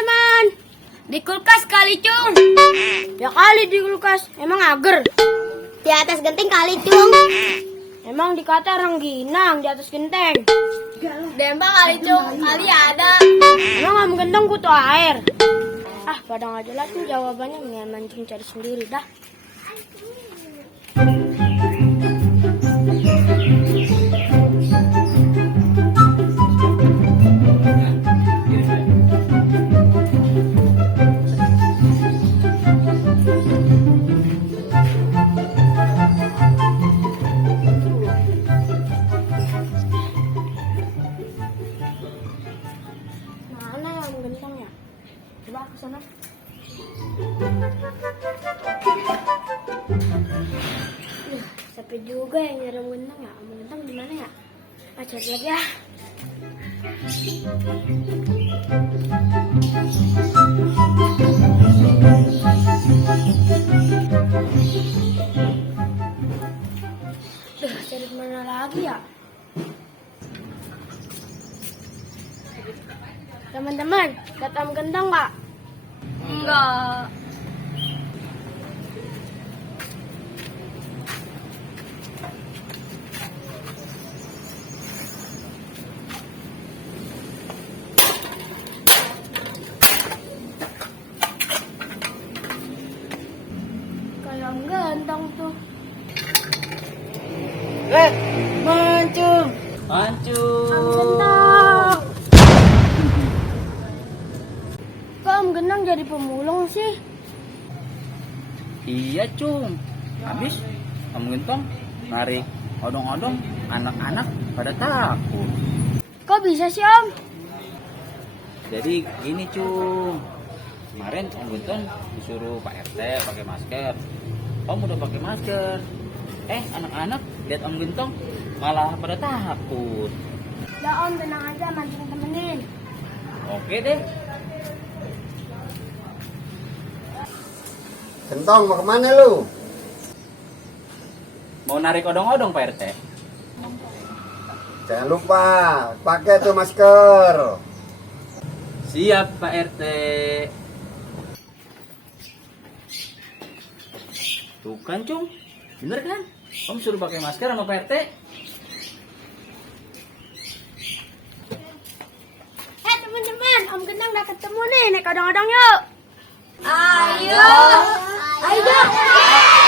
teman-teman? Di kulkas kali, Cung. Ya kali di kulkas, emang ager. Di atas genteng kali, Cung. Emang dikata rengginang di atas genteng. Dembang kali, Cung. Kali ada. Emang am genteng kutu air. Ah, pada nggak jelas nih jawabannya, mendingan mancing cari sendiri dah. Mana ya am genteng ya? Coba ke sana. Sepi juga yang nyari am genteng ya. Am genteng di mana ya? Ah, cari lagi ya. Cari kemana lagi ya? Teman-teman, lihat am genteng nggak? Enggak. Kayak am genteng tuh. Mancung. Am genteng. Kok am genteng jadi pemulung sih? Iya, Cung. Habis kamu gentong narik odong-odong, anak-anak pada takut. Kok bisa sih, Om? Jadi gini, Cung. Kemarin Om Gentong disuruh Pak RT pakai masker. Om udah pakai masker. Anak-anak lihat Om Gentong malah pada takut. Ya Om, tenang aja, mancing temenin. Oke deh. Gentong mau kemana lu? Mau narik odong-odong Pak RT. Jangan lupa pakai tuh masker. Siap Pak RT. Tuh kan, Cung. Bener kan? Om suruh pakai masker sama Pak RT. Teman-teman, Om Genteng udah ketemu nih, naik odong-odong yuk. Ayo. Ayo.